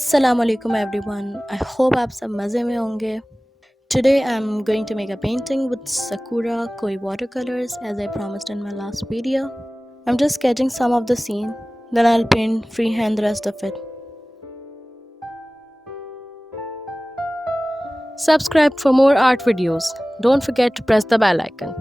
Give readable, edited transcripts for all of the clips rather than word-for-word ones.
Assalamu alaikum everyone. I hope आप सब मज़े में होंगे. Today I'm going to make a painting with Sakura koi watercolors as I promised in my last video. I'm just sketching some of the scene, then I'll paint freehand the rest of it. Subscribe for more art videos. Don't forget to press the bell icon.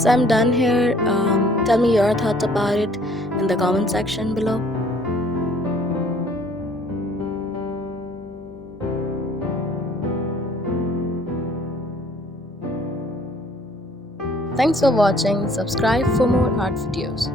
So I'm done here. Tell me your thoughts about it in the comment section below. Thanks for watching. Subscribe for more art videos.